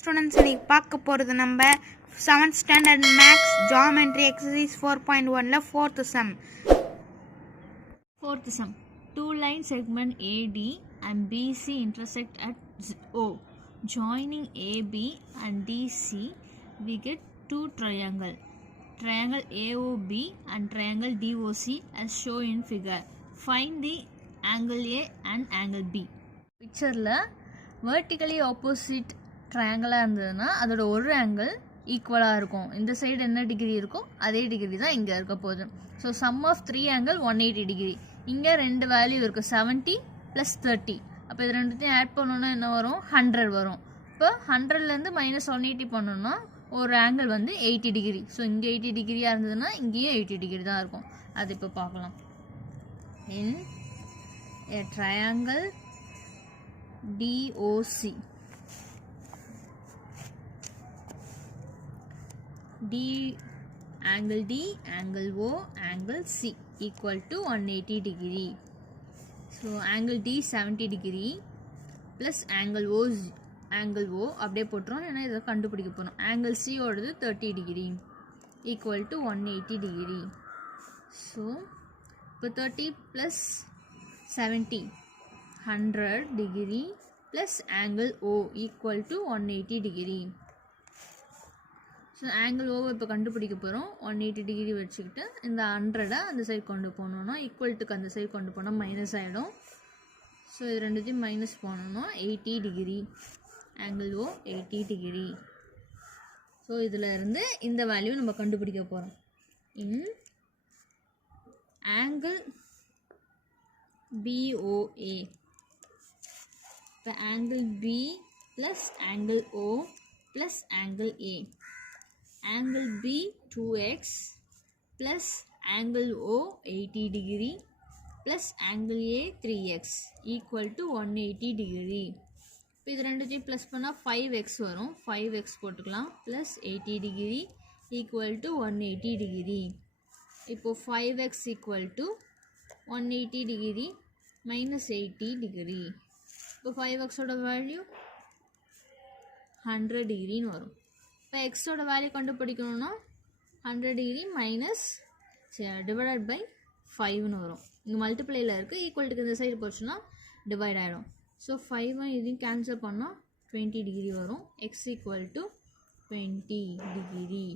Students இன்னைக்கு பார்க்க போகிறது நம்ம 7th standard maths geometry exercise 4.1ல fourth sum. Two line segment AD and BC intersect at O. Joining AB and DC, we get two triangle AOB and triangle DOC as shown in figure. Find the angle A and angle B. பிக்சரில் vertically opposite ட்ரையாங்கிளாக இருந்ததுன்னா அதோட ஒரு angle ஈக்குவலாக இருக்கும். இந்த side என்ன degree இருக்கோ அதே டிகிரி தான் இங்கே இருக்க போகுது. So sum of 3 angle 180 degree. இங்கே ரெண்டு வேல்யூ இருக்குது, 70 + 30. அப்போ இது ரெண்டுத்தையும் ஆட் பண்ணோன்னா என்ன வரும், 100 வரும். இப்போ 100லேருந்து -180 பண்ணோன்னா ஒரு ஆங்கிள் வந்து 80 டிகிரி. ஸோ இங்கே 80 டிகிரியாக இருந்ததுன்னா இங்கேயும் 80 டிகிரி தான் இருக்கும். அது இப்போ பார்க்கலாம். இன் a triangle DOC, angle D, angle O, angle C equal to 180 degree. So angle D 70 degree plus angle O அப்படியே போட்டுரும். ஏன்னா இதை கண்டுபிடிக்க போகிறோம். angle C ஓடது 30 degree equal to 180 degree. So இப்போ 30 plus 70 100 degree plus angle O equal to 180 degree. So angle ஓவை இப்போ கண்டுபிடிக்க போகிறோம். 180 டிகிரி வச்சுக்கிட்டு இந்த 100 அந்த சைடு கொண்டு போனோன்னா ஈக்குவல்ட்டுக்கு அந்த சைடு கொண்டு போனால் மைனஸ் ஆகிடும். ஸோ இது ரெண்டுத்தையும் மைனஸ் போனோன்னா 80 டிகிரி, ஆங்கிள் ஓ 80 டிகிரி. ஸோ இதில் இருந்து இந்த வேல்யூ நம்ம கண்டுபிடிக்க போகிறோம். இன் ஆங்கிள் BOA, இப்போ angle B plus angle O plus angle A. Angle B 2x plus angle O 80 degree plus angle A 3x equal to 180 degree. இப்போ இது ரெண்டுத்தையும் ப்ளஸ் பண்ணால் 5x வரும். 5x போட்டுக்கலாம் plus 80 degree equal to 180 degree. இப்போது 5x equal to 180 degree -80 degree. இப்போ 5xோட value 100 டிகிரின்னு வரும். இப்போ எக்ஸோட வேல்யூ கண்டுபிடிக்கணும்னா 100 டிகிரி மைனஸ் டிவைடட் பை 5ன்னு வரும். இங்கே மல்டிப்ளையில் இருக்குது, ஈக்குவல்ட்டுக்கு இந்த சைடு போச்சுன்னா டிவைட் ஆகிடும். ஸோ 5 இதையும் கேன்சல் பண்ணால் 20 டிகிரி வரும். X equal to 20 degree.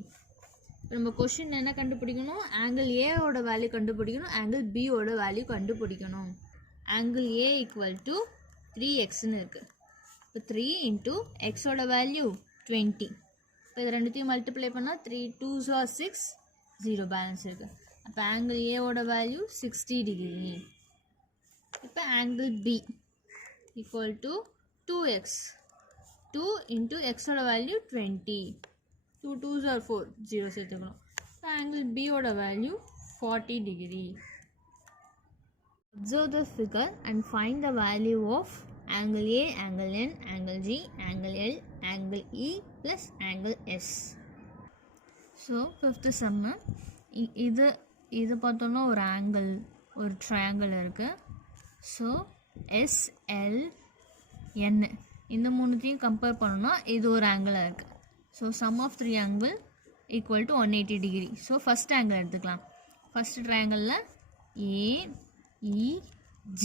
இப்போ நம்ம கொஷின் என்ன கண்டுபிடிக்கணும், ஆங்கிள் ஏவோட வேல்யூ கண்டுபிடிக்கணும், ஆங்கிள் பியோட வேல்யூ கண்டுபிடிக்கணும். ஆங்கிள் ஏ ஈக்குவல் டு 3xன்னு இருக்குது. இப்போ 3 இன்ட்டு எக்ஸோட வேல்யூ 20. இப்போ இது ரெண்டுத்தையும் மல்டிப்ளை பண்ணால் 3 2s are 6, 0 பேலன்ஸ் இருக்குது. அப்போ ஆங்கிள் ஏவோட வேல்யூ 60 டிகிரி. இப்போ angle B equal to 2x, 2 into எக்ஸோட வேல்யூ 20, 2 2s are 4, 0 சேர்த்துக்கணும். இப்போ ஆங்கிள் பியோட value 40 degree. Observe the figure and find the value of angle A, angle N, angle G, angle L, angle E plus angle S. So 5th sum, இது பார்த்தோன்னா ஒரு angle, ஒரு triangle இருக்குது. So SLN இந்த மூணுத்தையும் compare பண்ணோன்னா இது ஒரு ஆங்கிளாக இருக்குது. So sum of 3 angle equal to 180 degree. So first angle எடுத்துக்கலாம். ஃபஸ்ட்டு ட்ரையாங்கிளில் AEG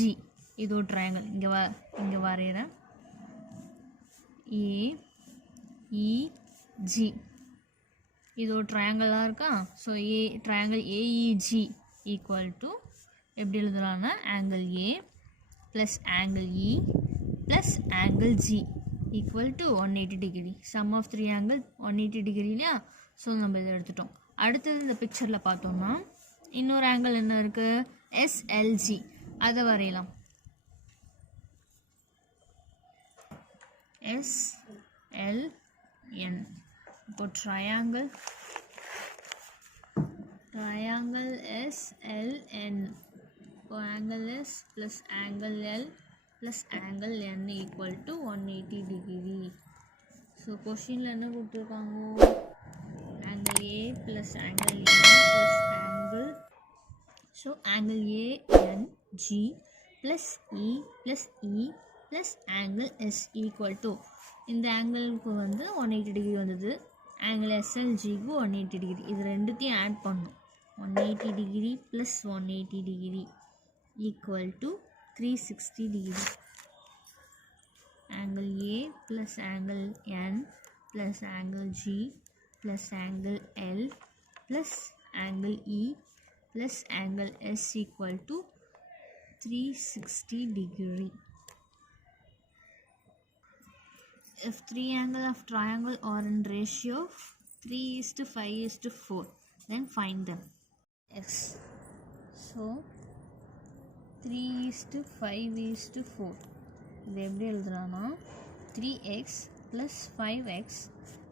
இது ஒரு ட்ரையாங்கிள். இங்கே வரைகிறேன். AEG இது ஒரு ட்ரையாங்கிளாக இருக்கா. So triangle AEG equal to எப்படி எழுதலாம்னா angle A plus angle E plus angle G equal to 180 degree. Sum of 3 angle 180 degree இல்லையா. ஸோ நம்ம இதை எடுத்துட்டோம். அடுத்தது இந்த பிக்சரில் பார்த்தோம்னா இன்னொரு ஆங்கிள் என்ன இருக்குது, SLG, அதை வரையலாம். SLN. இப்போ ட்ரையாங்கிள் SLN. இப்போ angle S plus angle L plus angle N equal to 180 degree. So கொஷினில் என்ன கொடுத்துருக்காங்க, angle A plus angle N plus angle, so angle ANG plus E plus E plus angle S equal to இந்த ஆங்கிளுக்கு வந்து 180 degree வந்தது. Angle எஸ்எல்ஜிக்கு 180 degree. இது ரெண்டுத்தையும் add பண்ணும். 180 degree plus 180 degree equal to 360 degree. Angle A plus angle N plus angle G plus angle L plus angle E plus angle S equal to 360 degree. If three angles of triangle are in ratio of 3:5:4, then find them. X. So 3:5:4. இது எப்படி எழுதுறானா 3x plus 5x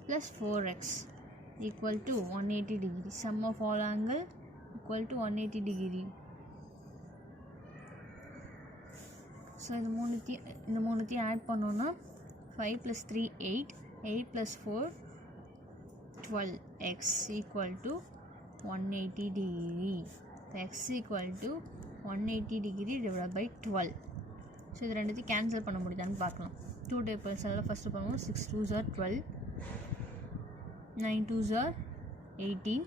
plus 4x equal to 180 degree. Sum of all angle equal to 180 degree. So இந்த மூணுத்தையும் add பண்ணோன்னா 5 + 3 8 8 + 4 12 x equal to 180 degree. x equal to 180 degree divided by 12. So இது ரெண்டுத்தையும் cancel பண்ண முடியுதான்னு பார்க்கலாம். 2 tables எல்லாம் ஃபஸ்ட்டு பண்ணுவோம். 6 2s are 12, 9 2s are 18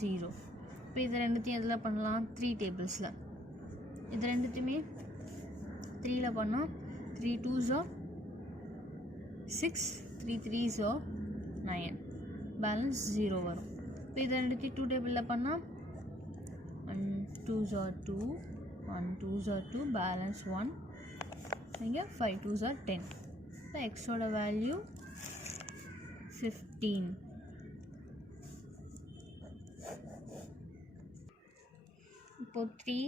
0. இப்போ இது ரெண்டுத்தையும் எதில் பண்ணலாம் 3 டேபிள்ஸில். இது ரெண்டுத்தையுமே 3ல பண்ணால் 3 2s are 6, 3 3s are 9, balance 0 வரும். இப்போ இது ரெண்டுத்தையும் 2 டேபிளில் பண்ணால் 1 2s are 2, 1 2s are 2, balance 1, இங்கே 5 2s are 10. இப்போ எக்ஸோட வேல்யூ 15. இப்போ 3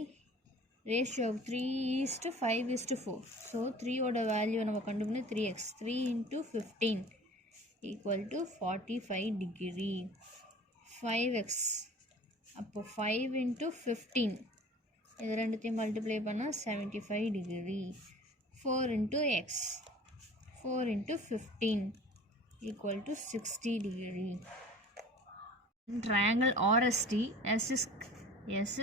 ரேஷியோ 3:5:4. ஸோ 3யோட வேல்யூ நம்ம கண்டுபிடிச்சா 3x. 3 × 15 equal to 45 degree. 5x அப்போ 5 × 15 இது ரெண்டுத்தையும் மல்டிப்ளை பண்ணால் 75 degree. 4 × x 4 × 15 equal to 60 degree. Triangle RST S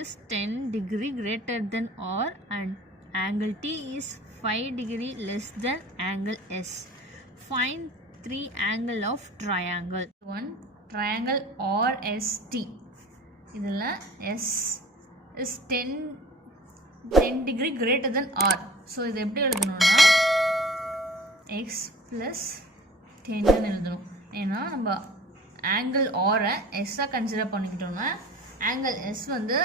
is 10 degree greater than R and angle T is 5 degree less than angle S. Find 3 angle of triangle. 1 triangle RST. இதில் S is 10 degree greater than R. So இது எப்படி எழுதணும்னா x plus 10 எழுதணும். ஏன்னா நம்ம angle ஆரை எஸ்ஸாக consider பண்ணிக்கிட்டோம்னா ஆங்கிள் எஸ் வந்து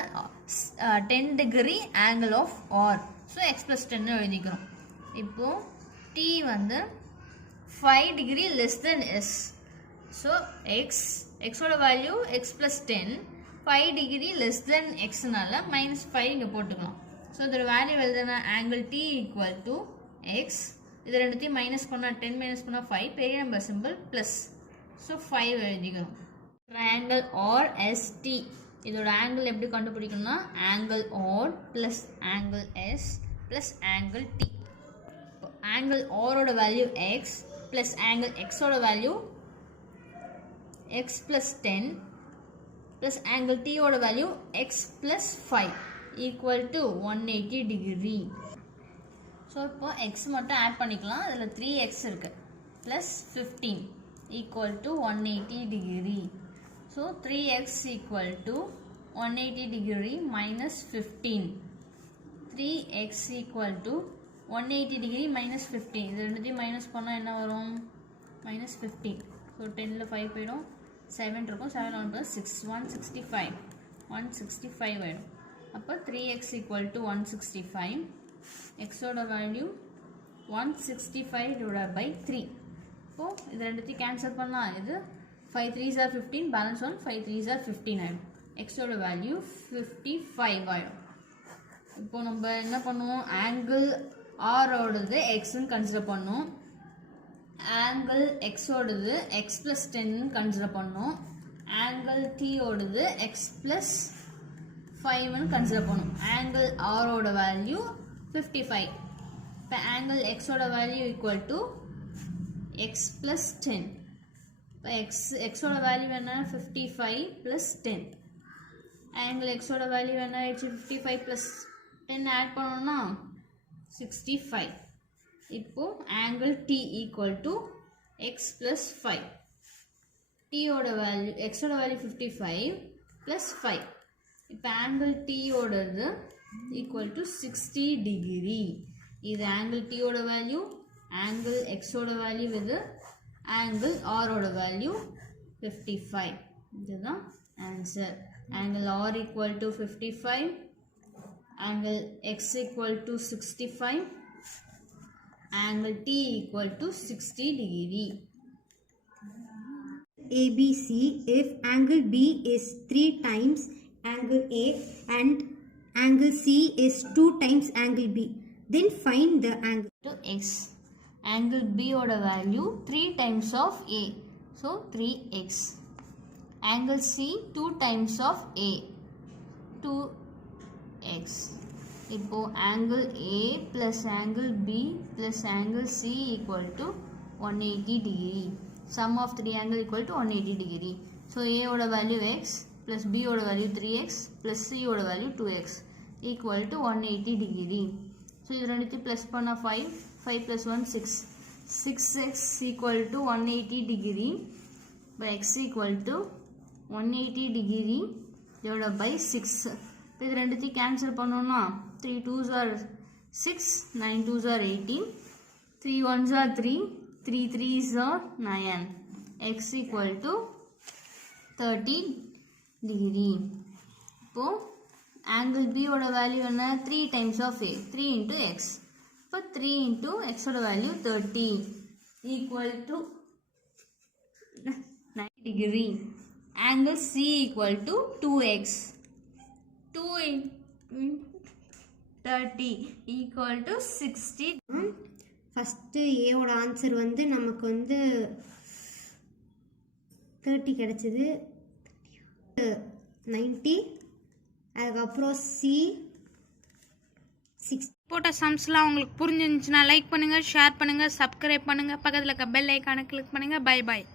10 degree angle of R. So x plus 10 எழுதிக்கிறோம். இப்போது t வந்து 5 degree less than S. So எக்ஸோட value x plus 10 5 degree less than எக்ஸ்னால -5 இங்கே போட்டுக்கலாம். ஸோ இதோட வேல்யூ எழுதுனா angle t equal to x. இது ரெண்டுத்தையும் மைனஸ் பண்ணால் 10 மைனஸ் பண்ணால் 5, பெரிய நம்பர் சிம்பிள் ப்ளஸ். ஸோ 5 எழுதிக்கணும். ட்ரையாங்கிள் RST இதோட ஆங்கிள் எப்படி கண்டுபிடிக்கணும்னா angle R plus angle S plus angle T. இப்போ ஆங்கிள் ஆரோட வேல்யூ எக்ஸ் ப்ளஸ் ஆங்கிள் எக்ஸோட value x plus 10 plus angle டியோட value x plus 5 equal to 180 degree. So இப்போ x மட்டும் ஆட் பண்ணிக்கலாம். அதில் 3x இருக்குது plus 15 equal to 180 degree. So 3x equal to 180 degree minus 15. 3x equal to 180 degree minus 15. இது ரெண்டுத்தையும் minus பண்ணால் என்ன வரும் minus 15. ஸோ 10ல் 5 போயிடும், 7 இருக்கும், 7 1 6 165 165 ஆயிடும். அப்போ 3x equal to 165. எக்ஸோட வேல்யூ 165 divided by 3. இப்போது இது ரெண்டுத்தையும் கேன்சல் பண்ணலாம். இது 5 3s are 15, balance 1 5 3s are 15 ஆயிடும். எக்ஸோட வேல்யூ 55 ஆயிடும். இப்போ நம்ம என்ன பண்ணுவோம் ஆங்கிள் ஆரோடது எக்ஸ்ன்னு கன்சிடர் பண்ணோம். ஆங்கிள் எக்ஸோடது எக்ஸ் ப்ளஸ் 10 கன்சிடர் பண்ணோம். ஆங்கிள் டியோடது எக்ஸ் ப்ளஸ் 5ன்னு கன்சிடர் பண்ணோம். ஆங்கிள் ஆரோட வேல்யூ 55. இப்போ ஆங்கிள் எக்ஸோட value equal to x plus 10. இப்போ எக்ஸோட வேல்யூ என்ன 55 ப்ளஸ் 10. ஆங்கிள் எக்ஸோட வேல்யூ என்ன ஆயிடுச்சு 55 ப்ளஸ் 10 ஆட் பண்ணோம்னா 65. இப்போது angle T equal to x plus five. டீயோட வேல்யூ எக்ஸோட வேல்யூ 55 ப்ளஸ் 5. இப்போ ஆங்கிள் டீயோடது ஈக்குவல் டு 60 டிகிரி. இது ஆங்கிள் டீயோட வேல்யூ, ஆங்கிள் எக்ஸோட வேல்யூ, இது ஆங்கிள் ஆரோட வேல்யூ 55. இதுதான் answer. Angle R equal to 55, angle x equal to 65, angle t equal to 60 degree. ABC if angle B is 3 times angle A and angle C is 2 times angle B, then find the angle. To x. Angle B oda value 3 times of A. So 3x. Angle C 2 times of A. 2x. இப்போ angle A plus angle B plus angle C equal to 180 degree. Sum of 3 angle equal to 180 degree. So A oda value x plus B oda value 3x plus C oda value 2x equal to 180 degree. So இது ரெண்டுத்தையும் plus பண்ணா 5, 5 plus 1 6. 6x equal to 180 degree by x equal to 180 degree divided by 6. இது ரெண்டுத்தையும் cancel பண்ணோம்னா 3 2s are 6, 9 2s are 18, 3 1s are 3, 3 3s are 9. X equal to 30 degree. இப்போ angle B ஓட value என்ன? 3 times of A, 3 into x. இப்போ 3 into x ஓட value 30 equal to 90 degree. Angle C equal to 2x. 2 into 30 equal to 60. First ஏவோட answer வந்து நமக்கு வந்து 30 கிடச்சிது, 90. அதுக்கப்புறம் சி 6. போட்ட சம்ஸ்லாம் உங்களுக்கு புரிஞ்சிருந்துச்சுன்னா லைக் பண்ணுங்கள், ஷேர் பண்ணுங்கள், சப்ஸ்கிரைப் பண்ணுங்கள், பக்கத்தில் இருக்க பெல் ஐக்கானை கிளிக் பண்ணுங்கள். Bye bye.